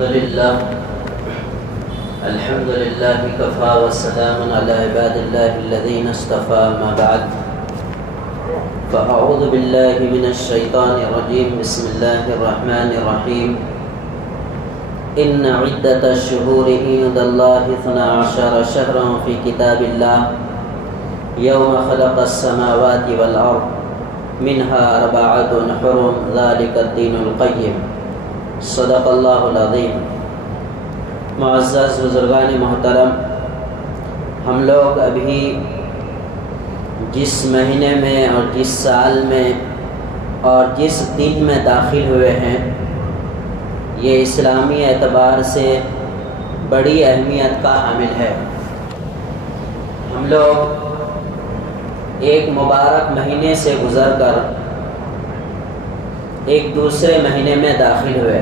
الحمد لله كفى وسلام على عباد الله الذين اصطفى ما بعد فأعوذ بالله من الشيطان الرجيم بسم الله الرحمن الرحيم إن عدة الشهور عند الله 12 شهرا في كتاب الله يوم خلق السماوات والأرض منها 4 حرم ذلك الدين القيم صدق اللہ العظیم۔ معزز بزرگان محترم، ہم لوگ ابھی جس مہینے میں اور جس سال میں اور جس دن میں داخل ہوئے ہیں، یہ اسلامی اعتبار سے بڑی اہمیت کا حامل ہے۔ ہم لوگ ایک مبارک مہینے سے گزر کر ایک دوسرے مہینے میں داخل ہوئے،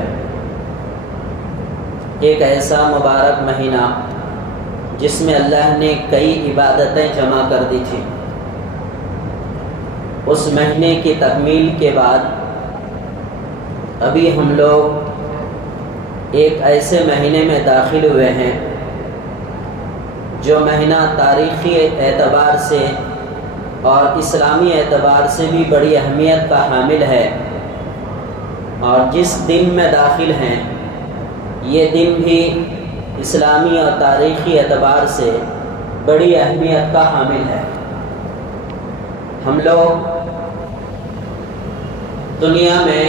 ایک ایسا مبارک مہینہ جس میں اللہ نے کئی عبادتیں جمع کر دی تھی۔ اس مہینے کی تکمیل کے بعد ابھی ہم لوگ ایک ایسے مہینے میں داخل ہوئے ہیں جو مہینہ تاریخی اعتبار سے اور اسلامی اعتبار سے بھی بڑی اہمیت کا حامل ہے، اور جس دن میں داخل ہیں یہ دن بھی اسلامی اور تاریخی اعتبار سے بڑی اہمیت کا حامل ہے۔ ہم لوگ دنیا میں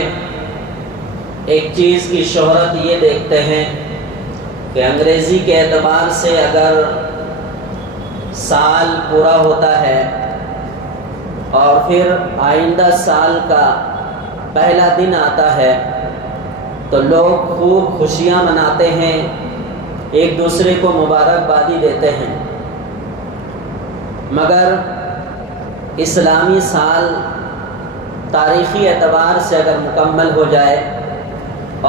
ایک چیز کی شہرت یہ دیکھتے ہیں کہ انگریزی کے اعتبار سے اگر سال پورا ہوتا ہے اور پھر آئندہ سال کا پہلا دن آتا ہے تو لوگ خوب خوشیاں مناتے ہیں، ایک دوسرے کو مبارکبادی دیتے ہیں۔ مگر اسلامی سال تاریخی اعتبار سے اگر مکمل ہو جائے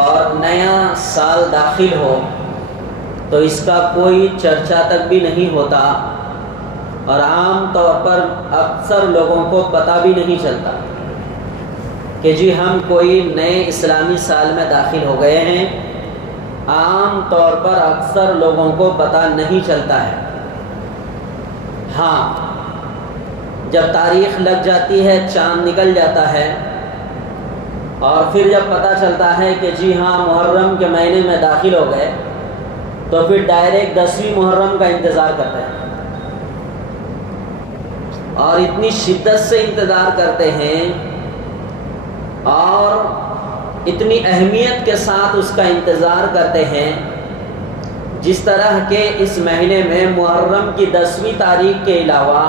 اور نیا سال داخل ہو تو اس کا کوئی چرچا تک بھی نہیں ہوتا، اور عام طور پر اکثر لوگوں کو پتہ بھی نہیں چلتا کہ جی ہم کوئی نئے اسلامی سال میں داخل ہو گئے ہیں۔ عام طور پر اکثر لوگوں کو پتہ نہیں چلتا ہے۔ ہاں، جب تاریخ لگ جاتی ہے، چاند نکل جاتا ہے، اور پھر جب پتہ چلتا ہے کہ جی ہاں محرم کے مہینے میں داخل ہو گئے تو پھر ڈائریکٹ 10ویں محرم کا انتظار کرتے ہیں، اور اتنی شدت سے انتظار کرتے ہیں اور اتنی اہمیت کے ساتھ اس کا انتظار کرتے ہیں، جس طرح کہ اس مہینے میں محرم کی 10ویں تاریخ کے علاوہ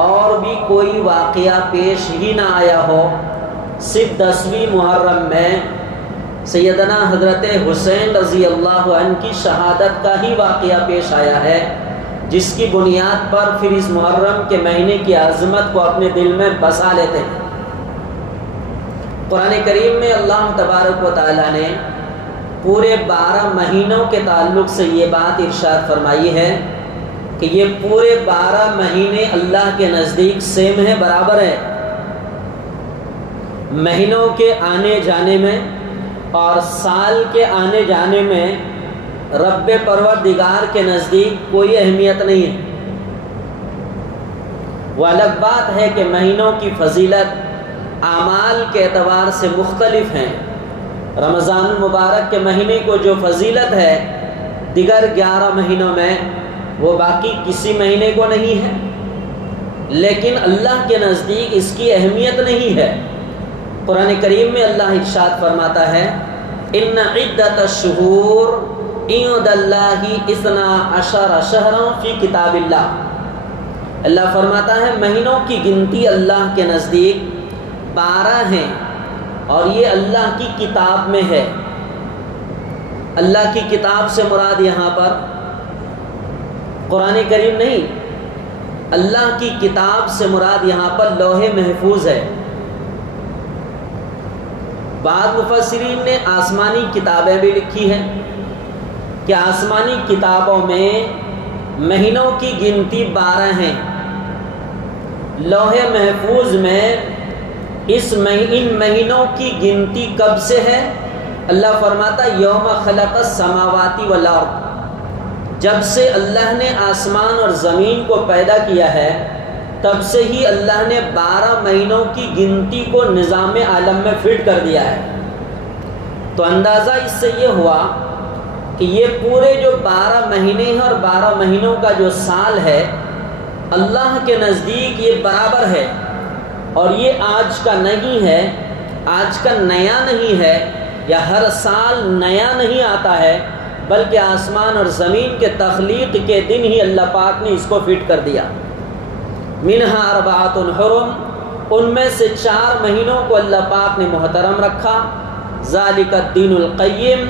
اور بھی کوئی واقعہ پیش ہی نہ آیا ہو۔ صرف 10ویں محرم میں سیدنا حضرت حسین رضی اللہ عنہ کی شہادت کا ہی واقعہ پیش آیا ہے، جس کی بنیاد پر پھر اس محرم کے مہینے کی عظمت کو اپنے دل میں بسا لیتے ہیں۔ قرآن کریم میں اللہ تبارک و تعالیٰ نے پورے 12 مہینوں کے تعلق سے یہ بات ارشاد فرمائی ہے کہ یہ پورے 12 مہینے اللہ کے نزدیک سیم ہے، برابر ہے۔ مہینوں کے آنے جانے میں اور سال کے آنے جانے میں رب پروردگار کے نزدیک کوئی اہمیت نہیں ہے۔ وہ الگ بات ہے کہ مہینوں کی فضیلت اعمال کے اعتبار سے مختلف ہیں۔ رمضان المبارک کے مہینے کو جو فضیلت ہے دیگر 11 مہینوں میں وہ باقی کسی مہینے کو نہیں ہے، لیکن اللہ کے نزدیک اس کی اہمیت نہیں ہے۔ قرآن کریم میں اللہ ارشاد فرماتا ہے ان عدت الشہور عند اللہ 12 شہرا فی کتاب اللہ۔ اللہ فرماتا ہے مہینوں کی گنتی اللہ کے نزدیک 12 ہیں، اور یہ اللہ کی کتاب میں ہے۔ اللہ کی کتاب سے مراد یہاں پر قرآن کریم نہیں، اللہ کی کتاب سے مراد یہاں پر لوح محفوظ ہے۔ بعض مفسرین نے آسمانی کتابیں بھی لکھی ہیں کہ آسمانی کتابوں میں مہینوں کی گنتی 12 ہیں، لوح محفوظ میں ان مہینوں کی گنتی کب سے ہے؟ اللہ فرماتا یوم خلق السماوات والارض، جب سے اللہ نے آسمان اور زمین کو پیدا کیا ہے تب سے ہی اللہ نے 12 مہینوں کی گنتی کو نظام عالم میں فٹ کر دیا ہے۔ تو اندازہ اس سے یہ ہوا کہ یہ پورے جو 12 مہینے ہیں اور 12 مہینوں کا جو سال ہے اللہ کے نزدیک یہ برابر ہے، اور یہ آج کا نہیں ہے، آج کا نیا نہیں ہے، یا ہر سال نیا نہیں آتا ہے، بلکہ آسمان اور زمین کے تخلیق کے دن ہی اللہ پاک نے اس کو فٹ کر دیا۔ منہا اربعۃ حرم، ان میں سے 4 مہینوں کو اللہ پاک نے محترم رکھا۔ ذالک الدین القیم،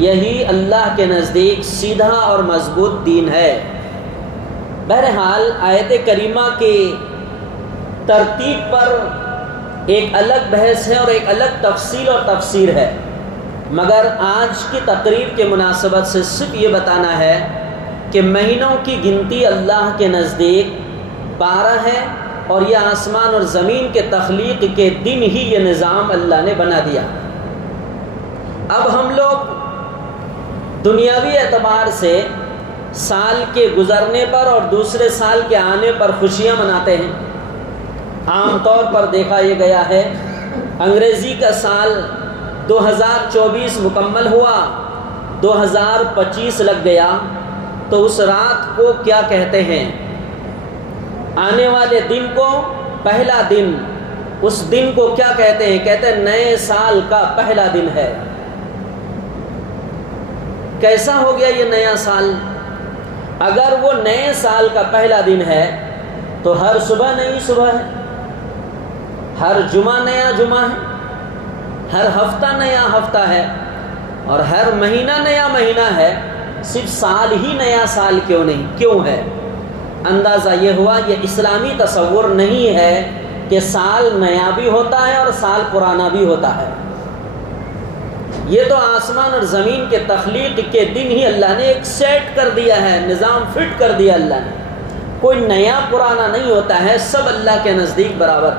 یہی اللہ کے نزدیک سیدھا اور مضبوط دین ہے۔ بہرحال آیت کریمہ کی ترتیب پر ایک الگ بحث ہے اور ایک الگ تفصیل اور تفسیر ہے، مگر آج کی تقریب کے مناسبت سے صرف یہ بتانا ہے کہ مہینوں کی گنتی اللہ کے نزدیک 12 ہے، اور یہ آسمان اور زمین کے تخلیق کے دن ہی یہ نظام اللہ نے بنا دیا۔ اب ہم لوگ دنیاوی اعتبار سے سال کے گزرنے پر اور دوسرے سال کے آنے پر خوشیاں مناتے ہیں۔ عام طور پر دیکھا یہ گیا ہے انگریزی کا سال 2024 مکمل ہوا، 2025 لگ گیا، تو اس رات کو کیا کہتے ہیں؟ آنے والے دن کو پہلا دن، اس دن کو کیا کہتے ہیں؟ کہتے ہیں نئے سال کا پہلا دن ہے۔ کیسا ہو گیا یہ نیا سال؟ اگر وہ نئے سال کا پہلا دن ہے تو ہر صبح نئی صبح ہے، ہر جمعہ نیا جمعہ ہے، ہر ہفتہ نیا ہفتہ ہے، اور ہر مہینہ نیا مہینہ ہے، صرف سال ہی نیا سال کیوں نہیں؟ کیوں ہے؟ اندازہ یہ ہوا یہ اسلامی تصور نہیں ہے کہ سال نیا بھی ہوتا ہے اور سال پرانا بھی ہوتا ہے۔ یہ تو آسمان اور زمین کے تخلیق کے دن ہی اللہ نے ایک سیٹ کر دیا ہے، نظام فٹ کر دیا اللہ نے، کوئی نیا پرانا نہیں ہوتا ہے، سب اللہ کے نزدیک برابر۔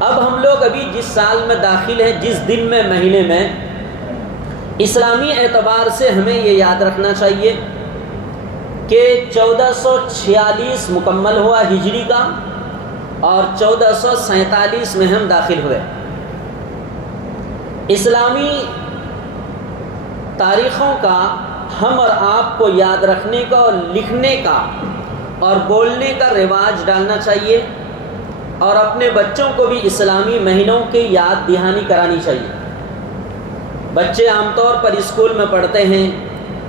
اب ہم لوگ ابھی جس سال میں داخل ہیں، جس دن میں، مہینے میں، اسلامی اعتبار سے ہمیں یہ یاد رکھنا چاہیے کہ 1446 مکمل ہوا ہجری کا، اور 1447 میں ہم داخل ہوئے۔ اسلامی تاریخوں کا ہم اور آپ کو یاد رکھنے کا اور لکھنے کا اور بولنے کا رواج ڈالنا چاہیے، اور اپنے بچوں کو بھی اسلامی مہینوں کی یاد دہانی کرانی چاہیے۔ بچے عام طور پر اسکول میں پڑھتے ہیں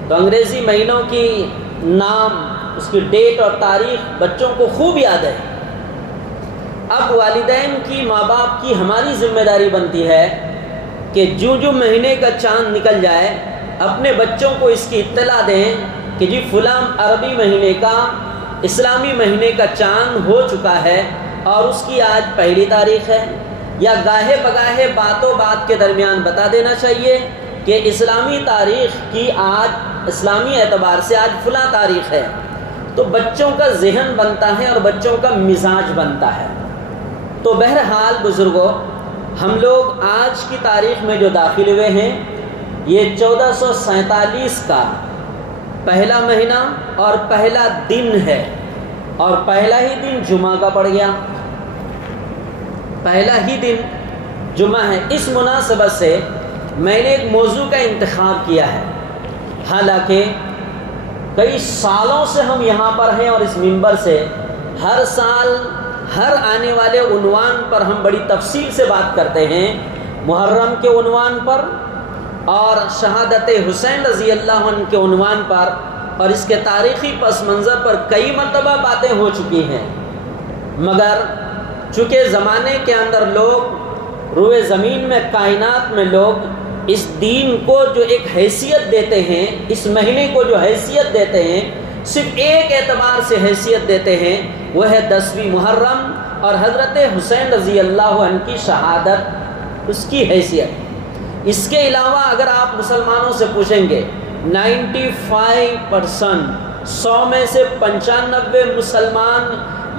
تو انگریزی مہینوں کی نام، اس کی ڈیٹ اور تاریخ بچوں کو خوب یاد ہے۔ اب والدین کی، ماں باپ کی ہماری ذمہ داری بنتی ہے کہ جو مہینے کا چاند نکل جائے اپنے بچوں کو اس کی اطلاع دیں کہ جی فلاں عربی مہینے کا، اسلامی مہینے کا چاند ہو چکا ہے اور اس کی آج پہلی تاریخ ہے، یا گاہے بگاہے باتوں بات کے درمیان بتا دینا چاہیے کہ اسلامی تاریخ کی آج، اسلامی اعتبار سے آج فلاں تاریخ ہے، تو بچوں کا ذہن بنتا ہے اور بچوں کا مزاج بنتا ہے۔ تو بہرحال بزرگوں، ہم لوگ آج کی تاریخ میں جو داخل ہوئے ہیں یہ 1447 کا پہلا مہینہ اور پہلا دن ہے، اور پہلا ہی دن جمعہ کا پڑ گیا، پہلا ہی دن جمعہ ہے۔ اس مناسبت سے میں نے ایک موضوع کا انتخاب کیا ہے، حالانکہ کئی سالوں سے ہم یہاں پر ہیں اور اس منبر سے ہر سال ہر آنے والے عنوان پر ہم بڑی تفصیل سے بات کرتے ہیں، محرم کے عنوان پر اور شہادت حسین رضی اللہ عنہ کے عنوان پر، اور اس کے تاریخی پس منظر پر کئی مرتبہ باتیں ہو چکی ہیں، مگر چونکہ زمانے کے اندر لوگ، روئے زمین میں، کائنات میں لوگ اس دین کو جو ایک حیثیت دیتے ہیں، اس مہینے کو جو حیثیت دیتے ہیں، صرف ایک اعتبار سے حیثیت دیتے ہیں، وہ ہے 10ویں محرم اور حضرت حسین رضی اللہ عنہ کی شہادت، اس کی حیثیت۔ اس کے علاوہ اگر آپ مسلمانوں سے پوچھیں گے 95%، 100 میں سے 95 مسلمان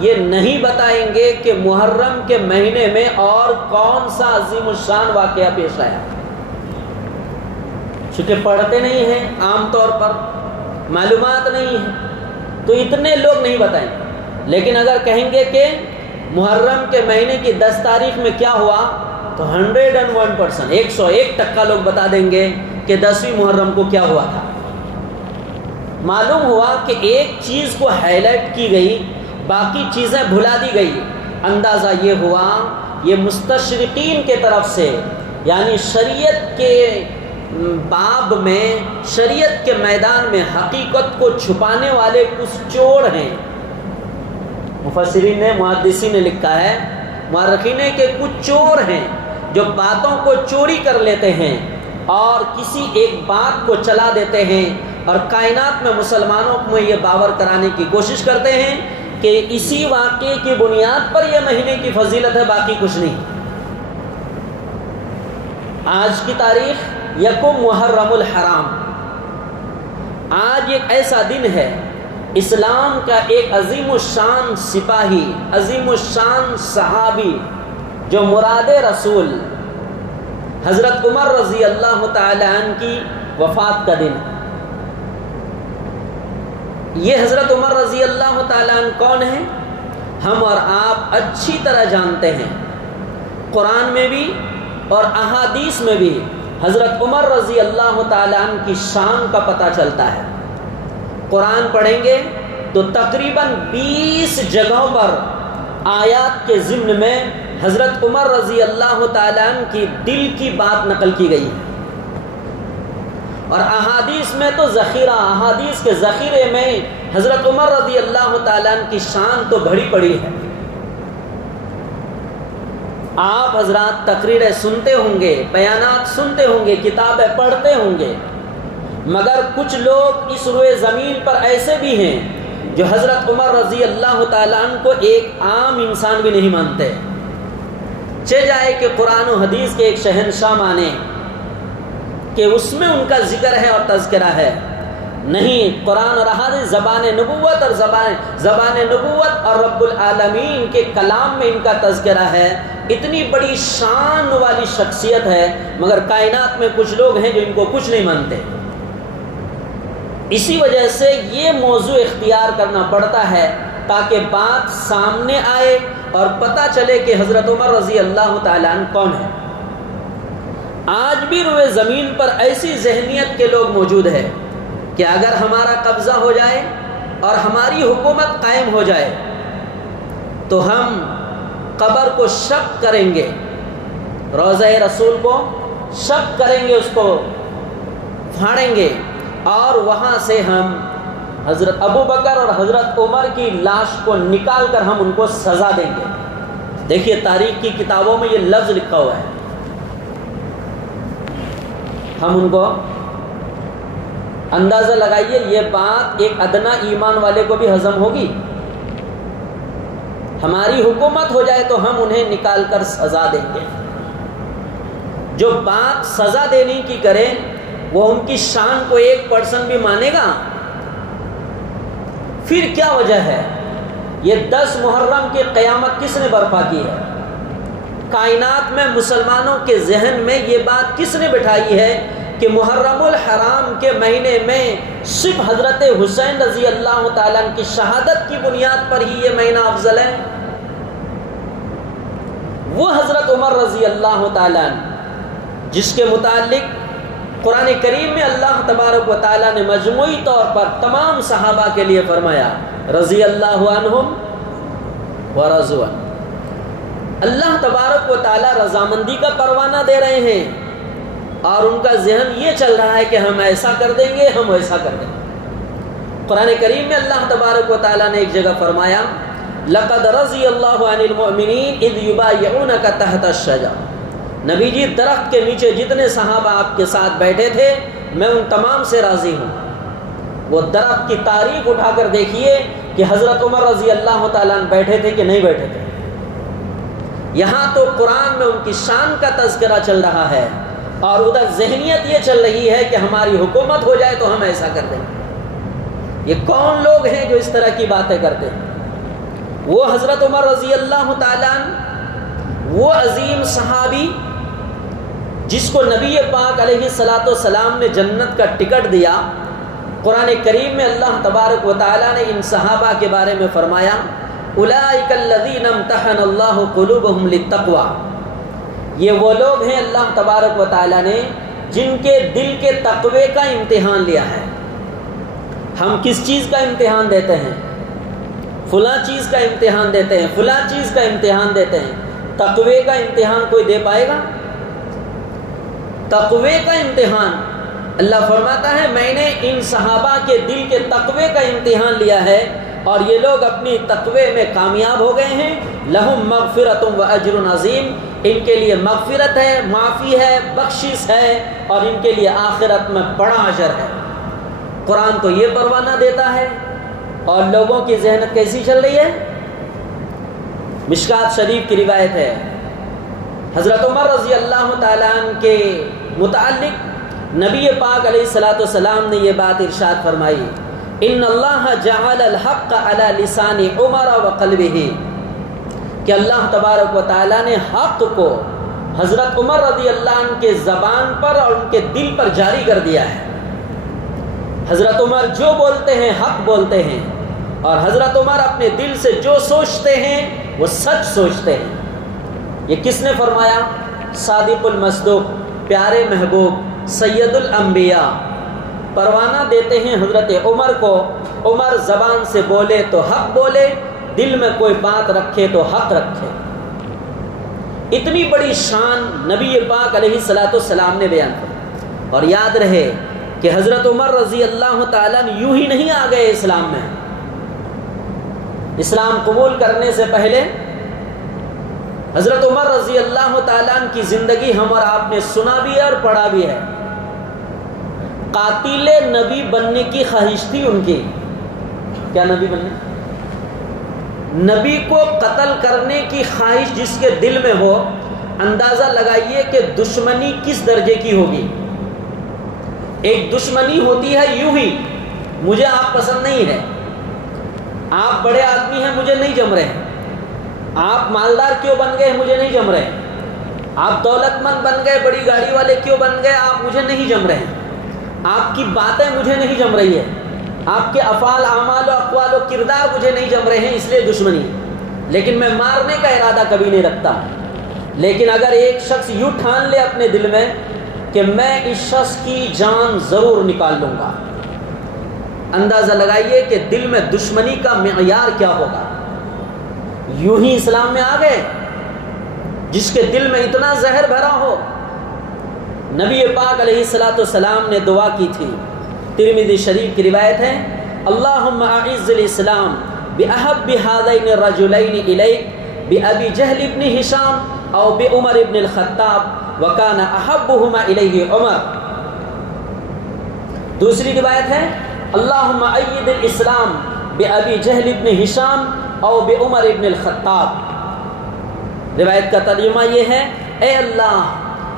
یہ نہیں بتائیں گے کہ محرم کے مہینے میں اور کون سا عظیم الشان واقعہ پیش آیا۔ چونکہ پڑھتے نہیں ہیں، عام طور پر معلومات نہیں ہے، تو اتنے لوگ نہیں بتائیں گے۔ لیکن اگر کہیں گے کہ محرم کے مہینے کی 10 تاریخ میں کیا ہوا، تو 101%، 101% لوگ بتا دیں گے کہ 10ویں محرم کو کیا ہوا تھا۔ معلوم ہوا کہ ایک چیز کو ہائی لائٹ کی گئی، باقی چیزیں بھلا دی گئی۔ اندازہ یہ ہوا یہ مستشرقین کے طرف سے، یعنی شریعت کے باب میں، شریعت کے میدان میں حقیقت کو چھپانے والے کچھ چور ہیں۔ مفسرین نے، محدثین نے لکھا ہے، مورخین نے، کہ کچھ چور ہیں جو باتوں کو چوری کر لیتے ہیں اور کسی ایک بات کو چلا دیتے ہیں اور کائنات میں مسلمانوں کو یہ باور کرانے کی کوشش کرتے ہیں کہ اسی واقعے کی بنیاد پر یہ مہینے کی فضیلت ہے، باقی کچھ نہیں۔ آج کی تاریخ یکم محرم الحرام، آج ایک ایسا دن ہے، اسلام کا ایک عظیم الشان سپاہی، عظیم الشان صحابی، جو مراد رسول حضرت عمر رضی اللہ تعالی عنہ کی وفات کا دن۔ یہ حضرت عمر رضی اللہ تعالی عنہ کون ہیں؟ ہم اور آپ اچھی طرح جانتے ہیں، قرآن میں بھی اور احادیث میں بھی حضرت عمر رضی اللہ تعالی عنہ کی شان کا پتہ چلتا ہے۔ قرآن پڑھیں گے تو تقریباً 20 جگہوں پر آیات کے ضمن میں حضرت عمر رضی اللہ تعالیٰ عنہ کی دل کی بات نقل کی گئی ہے، اور احادیث میں تو ذخیرہ، احادیث کے ذخیرے میں حضرت عمر رضی اللہ تعالیٰ عنہ کی شان تو بھری پڑی ہے۔ آپ حضرات تقریریں سنتے ہوں گے، بیانات سنتے ہوں گے، کتابیں پڑھتے ہوں گے، مگر کچھ لوگ اس روئے زمین پر ایسے بھی ہیں جو حضرت عمر رضی اللہ تعالیٰ عنہ کو ایک عام انسان بھی نہیں مانتے۔ چہ جائے کہ قرآن و حدیث کے ایک شہنشاہ مانے کہ اس میں ان کا ذکر ہے اور تذکرہ ہے، نہیں، قرآن اور حدیث زبان نبوت اور زبان نبوت اور رب العالمین کے کلام میں ان کا تذکرہ ہے۔ اتنی بڑی شان والی شخصیت ہے، مگر کائنات میں کچھ لوگ ہیں جو ان کو کچھ نہیں مانتے۔ اسی وجہ سے یہ موضوع اختیار کرنا پڑتا ہے تاکہ بات سامنے آئے اور پتہ چلے کہ حضرت عمر رضی اللہ تعالیٰ عنہ کون ہے۔ آج بھی روئے زمین پر ایسی ذہنیت کے لوگ موجود ہیں کہ اگر ہمارا قبضہ ہو جائے اور ہماری حکومت قائم ہو جائے تو ہم قبر کو شق کریں گے، روضہ رسول کو شق کریں گے، اس کو پھاڑیں گے، اور وہاں سے ہم حضرت ابو بکر اور حضرت عمر کی لاش کو نکال کر ہم ان کو سزا دیں گے۔ دیکھیے تاریخ کی کتابوں میں یہ لفظ لکھا ہوا ہے۔ ہم ان کو، اندازہ لگائیے یہ بات ایک ادنا ایمان والے کو بھی ہضم ہوگی؟ ہماری حکومت ہو جائے تو ہم انہیں نکال کر سزا دیں گے۔ جو بات سزا دینے کی کرے وہ ان کی شان کو 1% بھی مانے گا؟ پھر کیا وجہ ہے؟ یہ 10 محرم کی قیامت کس نے برپا کی ہے؟ کائنات میں مسلمانوں کے ذہن میں یہ بات کس نے بٹھائی ہے کہ محرم الحرام کے مہینے میں صرف حضرت حسین رضی اللہ تعالیٰ عنہ کی شہادت کی بنیاد پر ہی یہ مہینہ افضل ہے؟ وہ حضرت عمر رضی اللہ تعالیٰ عنہ جس کے متعلق قرآن کریم میں اللہ تبارک و تعالیٰ نے مجموعی طور پر تمام صحابہ کے لیے فرمایا رضی اللہ عنہم ورضوا عنہ۔ اللہ تبارک و تعالیٰ رضامندی کا پروانہ دے رہے ہیں اور ان کا ذہن یہ چل رہا ہے کہ ہم ایسا کر دیں گے، ہم ویسا کر دیں گے۔ قرآن کریم میں اللہ تبارک و تعالیٰ نے ایک جگہ فرمایا لقد رضی اللہ عن المؤمنین اذ یبایعونک تحت الشجرہ۔ نبی جی درخت کے نیچے جتنے صحابہ آپ کے ساتھ بیٹھے تھے میں ان تمام سے راضی ہوں۔ وہ درخت کی تاریخ اٹھا کر دیکھیے کہ حضرت عمر رضی اللہ تعالیٰ عنہ بیٹھے تھے کہ نہیں بیٹھے تھے۔ یہاں تو قرآن میں ان کی شان کا تذکرہ چل رہا ہے اور ادھر ذہنیت یہ چل رہی ہے کہ ہماری حکومت ہو جائے تو ہم ایسا کر دیں گے۔ یہ کون لوگ ہیں جو اس طرح کی باتیں کرتے ہیں؟ وہ حضرت عمر رضی اللہ تعالیٰ عنہ، وہ عظیم صحابی جس کو نبی پاک علیہ الصلاۃ والسلام نے جنت کا ٹکٹ دیا، قرآن کریم میں اللہ تبارک و تعالیٰ نے ان صحابہ کے بارے میں فرمایا اولئک الذین امتحن اللہ قلوبہم للتقوی، یہ وہ لوگ ہیں اللہ تبارک و تعالیٰ نے جن کے دل کے تقوی کا امتحان لیا ہے۔ ہم کس چیز کا امتحان دیتے ہیں؟ فلاں چیز کا امتحان دیتے ہیں، فلاں چیز کا امتحان دیتے ہیں، تقوی کا امتحان کوئی دے پائے گا؟ تقوی کا امتحان اللہ فرماتا ہے میں نے ان صحابہ کے دل کے تقوی کا امتحان لیا ہے اور یہ لوگ اپنی تقوی میں کامیاب ہو گئے ہیں۔ لہم مغفرۃ و اجر عظیم، ان کے لیے مغفرت ہے، معافی ہے، بخشش ہے اور ان کے لیے آخرت میں بڑا اجر ہے۔ قرآن تو یہ پروانہ دیتا ہے اور لوگوں کی ذہنت کیسی چل رہی ہے؟ مشکات شریف کی روایت ہے، حضرت عمر رضی اللہ تعالیٰ عنہ کے متعلق نبی پاک علیہ الصلاۃ والسلام نے یہ بات ارشاد فرمائی، ان اللہ جعل الحق علی لسان عمر وقلبہ، کہ اللہ تبارک و تعالیٰ نے حق کو حضرت عمر رضی اللہ عنہ کے زبان پر اور ان کے دل پر جاری کر دیا ہے۔ حضرت عمر جو بولتے ہیں حق بولتے ہیں اور حضرت عمر اپنے دل سے جو سوچتے ہیں وہ سچ سوچتے ہیں۔ یہ کس نے فرمایا؟ صادق المصدوق، پیارے محبوب، سید الانبیاء پروانہ دیتے ہیں حضرت عمر کو، عمر زبان سے بولے تو حق بولے، دل میں کوئی بات رکھے تو حق رکھے۔ اتنی بڑی شان نبی پاک علیہ الصلاۃ والسلام نے بیان کی۔ اور یاد رہے کہ حضرت عمر رضی اللہ تعالیٰ نے یوں ہی نہیں آ گئے اسلام میں، اسلام قبول کرنے سے پہلے حضرت عمر رضی اللہ تعالیٰ عنہ کی زندگی ہم اور آپ نے سنا بھی ہے اور پڑھا بھی ہے۔ قاتل نبی بننے کی خواہش تھی ان کی۔ کیا نبی بننے؟ نبی کو قتل کرنے کی خواہش جس کے دل میں ہو، اندازہ لگائیے کہ دشمنی کس درجے کی ہوگی۔ ایک دشمنی ہوتی ہے یوں ہی، مجھے آپ پسند نہیں ہے، آپ بڑے آدمی ہیں مجھے نہیں جم رہے، آپ مالدار کیوں بن گئے مجھے نہیں جم رہے، آپ دولت مند بن گئے، بڑی گاڑی والے کیوں بن گئے، آپ مجھے نہیں جم رہے، آپ کی باتیں مجھے نہیں جم رہی ہے، آپ کے افعال اعمال و اقوال و کردار مجھے نہیں جم رہے ہیں، اس لیے دشمنی۔ لیکن میں مارنے کا ارادہ کبھی نہیں رکھتا، لیکن اگر ایک شخص یوں ٹھان لے اپنے دل میں کہ میں اس شخص کی جان ضرور نکال لوں گا، اندازہ لگائیے کہ دل میں دشمنی کا معیار کیا ہوگا۔ یوں ہی اسلام میں آ گئے جس کے دل میں اتنا زہر بھرا ہو۔ نبی پاک علیہ الصلاۃ والسلام نے دعا کی تھی، ترمذی شریف کی روایت ہے، اللہم اعز الاسلام باحب هذین الرجلین الیک بابی جہل ابن ہشام او بعمر ابن الخطاب وکان احبہما الیہ عمر۔ دوسری روایت ہے، اللہم اید الاسلام بابی جہل ابن ہشام او بعمر ابن الخطاب۔ روایت کا ترجمہ یہ ہے، اے اللہ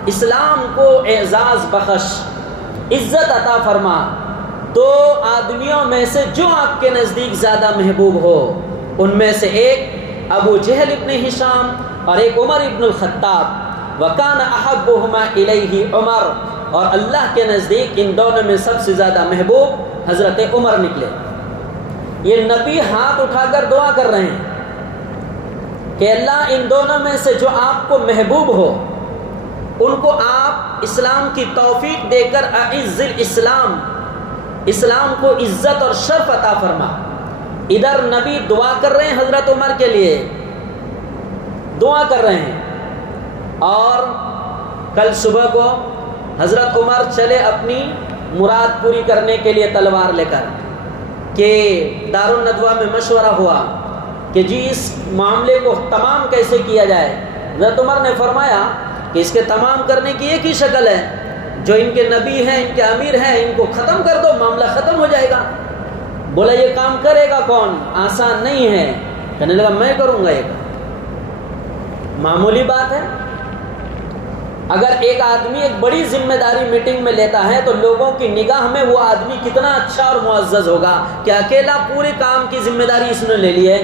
اسلام کو اعزاز بخش، عزت عطا فرما، دو آدمیوں میں سے جو آپ کے نزدیک زیادہ محبوب ہو، ان میں سے ایک ابو جہل ابن ہشام اور ایک عمر ابن الخطاب، وکان احبہما الیہ عمر، اور اللہ کے نزدیک ان دونوں میں سب سے زیادہ محبوب حضرت عمر نکلے۔ یہ نبی ہاتھ اٹھا کر دعا کر رہے ہیں کہ اللہ ان دونوں میں سے جو آپ کو محبوب ہو ان کو آپ اسلام کی توفیق دے کر اعز الاسلام، اسلام کو عزت اور شرف عطا فرما۔ ادھر نبی دعا کر رہے ہیں حضرت عمر کے لیے، دعا کر رہے ہیں، اور کل صبح کو حضرت عمر چلے اپنی مراد پوری کرنے کے لیے تلوار لے کر، کہ دارالندوہ میں مشورہ ہوا کہ جی اس معاملے کو تمام کیسے کیا جائے۔ حضرت عمر نے فرمایا کہ اس کے تمام کرنے کی ایک ہی شکل ہے، جو ان کے نبی ہیں، ان کے امیر ہیں، ان کو ختم کر دو، معاملہ ختم ہو جائے گا۔ بولا یہ کام کرے گا کون؟ آسان نہیں ہے۔ کہنے لگا میں کروں گا، یہ معمولی بات ہے۔ اگر ایک آدمی ایک بڑی ذمہ داری میٹنگ میں لیتا ہے تو لوگوں کی نگاہ میں وہ آدمی کتنا اچھا اور معزز ہوگا کہ اکیلا پورے کام کی ذمہ داری اس نے لے لی ہے۔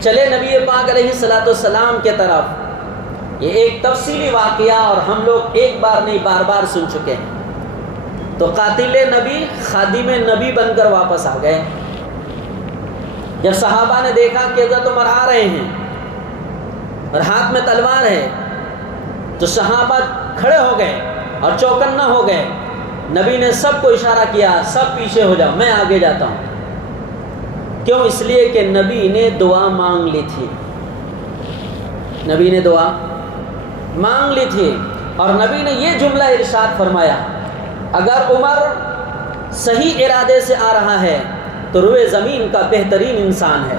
چلے نبی پاک علیہ الصلوۃ والسلام کے طرف، یہ ایک تفصیلی واقعہ اور ہم لوگ ایک بار نہیں بار بار سن چکے ہیں۔ تو قاتل نبی خادم نبی بن کر واپس آ گئے۔ جب صحابہ نے دیکھا کہ حضرت عمر آ رہے ہیں اور ہاتھ میں تلوار ہے تو صحابہ کھڑے ہو گئے اور چوکنا ہو گئے۔ نبی نے سب کو اشارہ کیا، سب پیچھے ہو جاؤ، میں آگے جاتا ہوں۔ کیوں؟ اس لیے کہ نبی نے دعا مانگ لی تھی، نبی نے دعا مانگ لی تھی، اور نبی نے یہ جملہ ارشاد فرمایا، اگر عمر صحیح ارادے سے آ رہا ہے تو روئے زمین کا بہترین انسان ہے،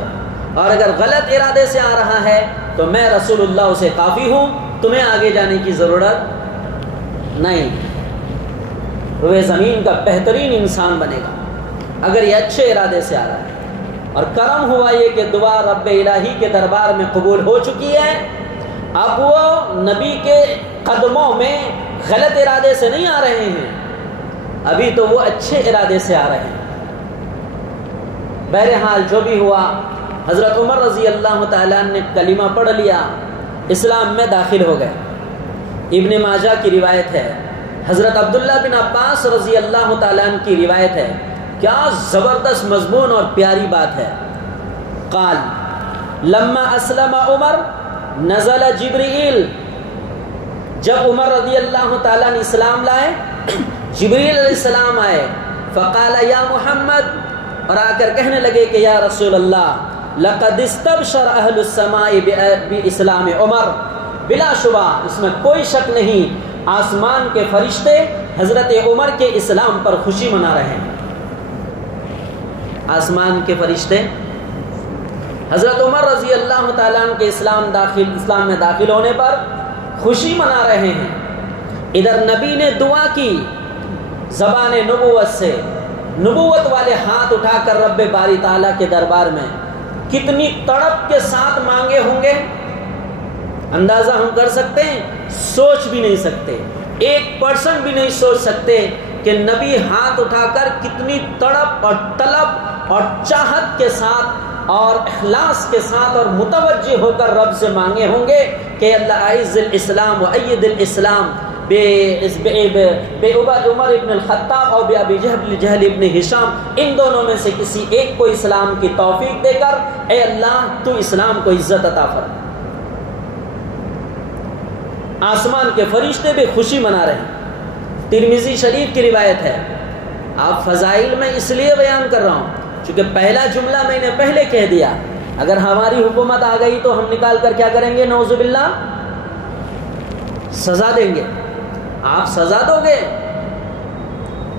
اور اگر غلط ارادے سے آ رہا ہے تو میں رسول اللہ سے کافی ہوں، تمہیں آگے جانے کی ضرورت نہیں۔ روئے زمین کا بہترین انسان بنے گا اگر یہ اچھے ارادے سے آ رہا ہے۔ اور کرم ہوا یہ کہ دعا رب الہی کے دربار میں قبول ہو چکی ہے۔ اب وہ نبی کے قدموں میں غلط ارادے سے نہیں آ رہے ہیں، ابھی تو وہ اچھے ارادے سے آ رہے ہیں۔ بہرحال جو بھی ہوا، حضرت عمر رضی اللہ تعالیٰ نے کلمہ پڑھ لیا، اسلام میں داخل ہو گئے۔ ابن ماجہ کی روایت ہے، حضرت عبداللہ بن عباس رضی اللہ تعالیٰ عنہ کی روایت ہے، کیا زبردست مضمون اور پیاری بات ہے۔ قال لما اسلم عمر نزل جبرائیل، جب عمر رضی اللہ تعالیٰ عنہ اسلام لائے، جبریل علیہ السلام آئے، فقال یا محمد، اور آ کر کہنے لگے کہ یا رسول اللہ، لقد استبشر اہل السماء باسلام عمر، بلا شبہ اس میں کوئی شک نہیں، آسمان کے فرشتے حضرت عمر کے اسلام پر خوشی منا رہے ہیں۔ آسمان کے فرشتے حضرت عمر رضی اللہ تعالیٰ عنہ کے اسلام میں داخل ہونے پر خوشی منا رہے ہیں۔ ادھر نبی نے دعا کی زبان نبوت سے، نبوت والے ہاتھ اٹھا کر رب باری تعالیٰ کے دربار میں کتنی تڑپ کے ساتھ مانگے ہوں گے، اندازہ ہم کر سکتے ہیں؟ سوچ بھی نہیں سکتے، 1% بھی نہیں سوچ سکتے کہ نبی ہاتھ اٹھا کر کتنی تڑپ اور طلب اور چاہت کے ساتھ اور اخلاص کے ساتھ اور متوجہ ہو کر رب سے مانگے ہوں گے کہ اللہ اعز الاسلام و اید الاسلام بے عمر ابن الخطاب اور بے ابی جہل ابن ہشام، ان دونوں میں سے کسی ایک کو اسلام کی توفیق دے کر اے اللہ تو اسلام کو عزت عطا فرما۔ آسمان کے فرشتے بھی خوشی منا رہے ہیں۔ ترمذی شریف کی روایت ہے، آپ فضائل میں اس لیے بیان کر رہا ہوں چونکہ پہلا جملہ میں نے پہلے کہہ دیا، اگر ہماری حکومت آ گئی تو ہم نکال کر کیا کریں گے؟ نعوذ باللہ سزا دیں گے۔ آپ سزا دو گے،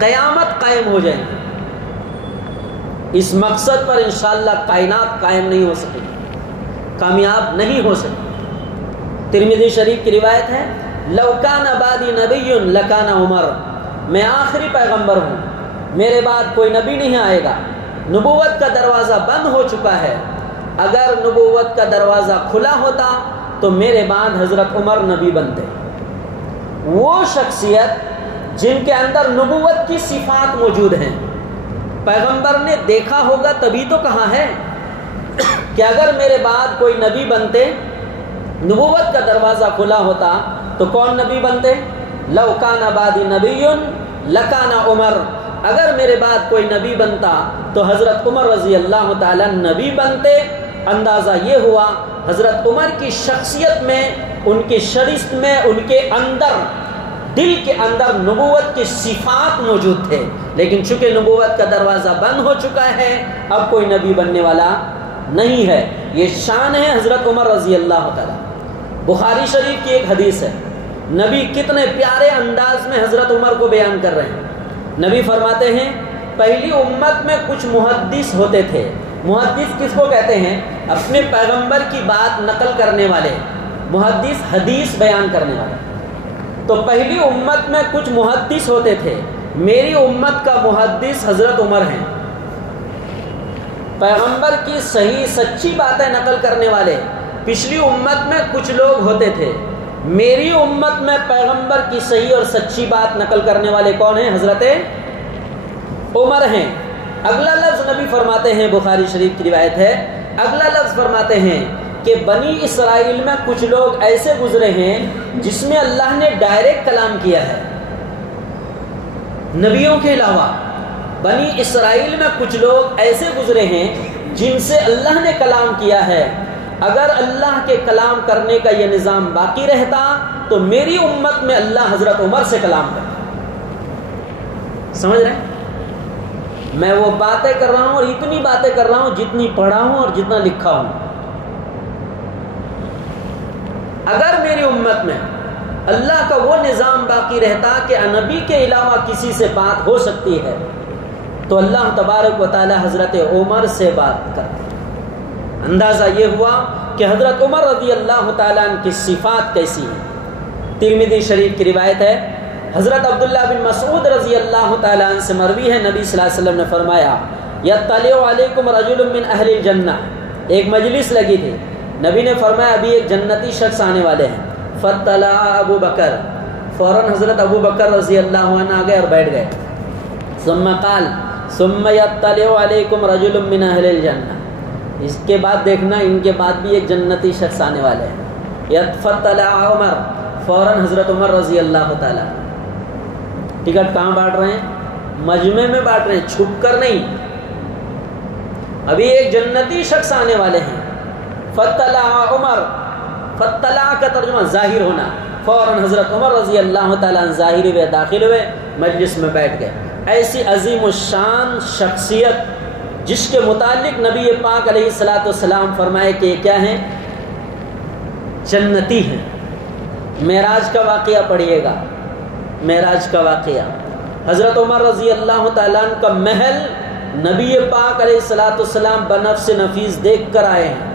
قیامت قائم ہو جائیں گے۔ اس مقصد پر انشاءاللہ کائنات قائم نہیں ہو سکے گی، کامیاب نہیں ہو سکے۔ ترمذی شریف کی روایت ہے، لو کان بعدی نبی لکان عمر، میں آخری پیغمبر ہوں، میرے بعد کوئی نبی نہیں آئے گا، نبوت کا دروازہ بند ہو چکا ہے، اگر نبوت کا دروازہ کھلا ہوتا تو میرے بعد حضرت عمر نبی بنتے۔ وہ شخصیت جن کے اندر نبوت کی صفات موجود ہیں، پیغمبر نے دیکھا ہوگا تبھی تو کہا ہے کہ اگر میرے بعد کوئی نبی بنتے، نبوت کا دروازہ کھلا ہوتا تو کون نبی بنتے؟ لو کان بعدی نبی لکان عمر، اگر میرے بعد کوئی نبی بنتا تو حضرت عمر رضی اللہ تعالیٰ نبی بنتے۔ اندازہ یہ ہوا حضرت عمر کی شخصیت میں، ان کی شرست میں، ان کے اندر، دل کے اندر نبوت کی صفات موجود تھے، لیکن چونکہ نبوت کا دروازہ بند ہو چکا ہے اب کوئی نبی بننے والا نہیں ہے۔ یہ شان ہے حضرت عمر رضی اللہ تعالیٰ۔ بخاری شریف کی ایک حدیث ہے، نبی کتنے پیارے انداز میں حضرت عمر کو بیان کر رہے ہیں۔ نبی فرماتے ہیں پہلی امت میں کچھ محدث ہوتے تھے۔ محدث کس کو کہتے ہیں؟ اپنے پیغمبر کی بات نقل کرنے والے، محدث حدیث بیان کرنے والے۔ تو پہلی امت میں کچھ محدث ہوتے تھے، میری امت کا محدث حضرت عمر ہیں، پیغمبر کی صحیح سچی باتیں نقل کرنے والے۔ پچھلی امت میں کچھ لوگ ہوتے تھے، میری امت میں پیغمبر کی صحیح اور سچی بات نقل کرنے والے کون ہیں؟ حضرت عمر ہیں۔ اگلا لفظ نبی فرماتے ہیں، بخاری شریف کی روایت ہے، اگلا لفظ فرماتے ہیں کہ بنی اسرائیل میں کچھ لوگ ایسے گزرے ہیں جس میں اللہ نے ڈائریکٹ کلام کیا ہے نبیوں کے علاوہ. بنی اسرائیل میں کچھ لوگ ایسے گزرے ہیں جن سے اللہ نے کلام کیا ہے. اگر اللہ کے کلام کرنے کا یہ نظام باقی رہتا تو میری امت میں اللہ حضرت عمر سے کلام کرتا. سمجھ رہے ہیں؟ میں وہ باتیں کر رہا ہوں اور اتنی باتیں کر رہا ہوں جتنی پڑھا ہوں اور جتنا لکھا ہوں. اگر میری امت میں اللہ کا وہ نظام باقی رہتا کہ نبی کے علاوہ کسی سے بات ہو سکتی ہے تو اللہ تبارک و تعالی حضرت عمر سے بات کرتے. اندازہ یہ ہوا کہ حضرت عمر رضی اللہ تعالیٰ عنہ کی صفات کیسی ہیں. ترمذی شریف کی روایت ہے, حضرت عبداللہ بن مسعود رضی اللہ تعالیٰ عنہ سے مروی ہے, نبی صلی اللہ علیہ وسلم نے فرمایا یطلع علیکم رجل من اہل الجنہ. ایک مجلس لگی تھی, نبی نے فرمایا ابھی ایک جنتی شخص آنے والے ہیں. فطلع ابو بکر, فوراً حضرت ابو بکر رضی اللہ عنہ آ گئے اور بیٹھ گئے. ثم قال ثم یطلع علیکم رجل من اہل الجنہ. اس کے بعد دیکھنا ان کے بعد بھی ایک جنتی شخص آنے والے ہیں. فطلع عمر, فوراً حضرت عمر رضی اللہ تعالیٰ. ٹکٹ کہاں بانٹ رہے ہیں؟ مجمع میں بانٹ رہے ہیں, چھپ کر نہیں. ابھی ایک جنتی شخص آنے والے ہیں. فطلع عمر, فطلع کا ترجمہ ظاہر ہونا. فوراً حضرت عمر رضی اللہ تعالیٰ ظاہر ہوئے, داخل ہوئے, مجلس میں بیٹھ گئے. ایسی عظیم الشان شخصیت جس کے متعلق نبی پاک علیہ الصلوۃ والسلام فرمائے کہ یہ کیا ہیں؟ جنتی ہیں. معراج کا واقعہ پڑھیے گا, معراج کا واقعہ. حضرت عمر رضی اللہ تعالیٰ عنہ کا محل نبی پاک علیہ الصلوۃ والسلام بنفس نفیس دیکھ کر آئے ہیں.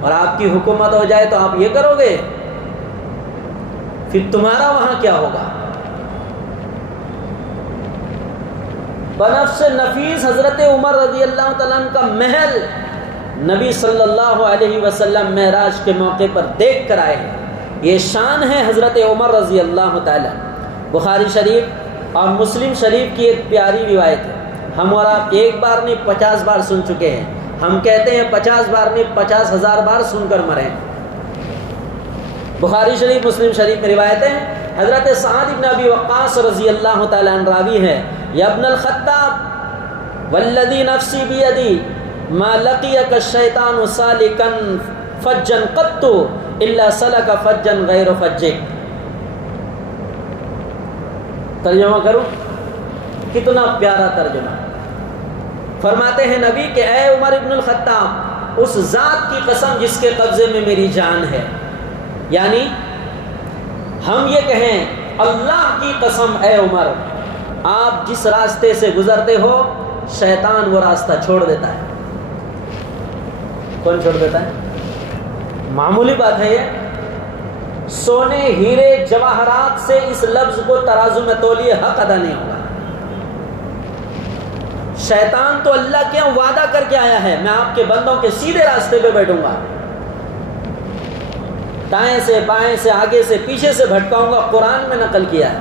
اور آپ کی حکومت ہو جائے تو آپ یہ کرو گے؟ پھر تمہارا وہاں کیا ہوگا؟ بنفس نفیس حضرت عمر رضی اللہ تعالیٰ عنہ کا محل نبی صلی اللہ علیہ وسلم معراج کے موقع پر دیکھ کر آئے ہیں. یہ شان ہے حضرت عمر رضی اللہ تعالیٰ. بخاری شریف اور مسلم شریف کی ایک پیاری روایت ہے. ہم اور آپ ایک بار نہیں 50 بار سن چکے ہیں. ہم کہتے ہیں 50 بار نہیں 50,000 بار سن کر مرے. بخاری شریف مسلم شریف میں روایت ہے, حضرت سعد بن ابی وقاص رضی اللہ تعالیٰ عنہ راوی ہے, یا ابن الخطاب والذی نفسی بیدی ما لقیک الشیطان سالکا فجا قط الا سلک فجا غیر فجک. ترجمہ کروں, کتنا پیارا ترجمہ. فرماتے ہیں نبی کہ اے عمر ابن الخطاب, اس ذات کی قسم جس کے قبضے میں میری جان ہے, یعنی ہم یہ کہیں اللہ کی قسم اے عمر, آپ جس راستے سے گزرتے ہو شیطان وہ راستہ چھوڑ دیتا ہے. کون چھوڑ دیتا ہے؟ معمولی بات ہے یہ. سونے ہیرے جواہرات سے اس لفظ کو ترازو میں تولیے, حق ادا نہیں ہوگا. شیطان تو اللہ کے وعدہ کر کے آیا ہے میں آپ کے بندوں کے سیدھے راستے پہ بیٹھوں گا, دائیں سے بائیں سے آگے سے پیچھے سے بھٹکاؤں گا. قرآن میں نقل کیا ہے.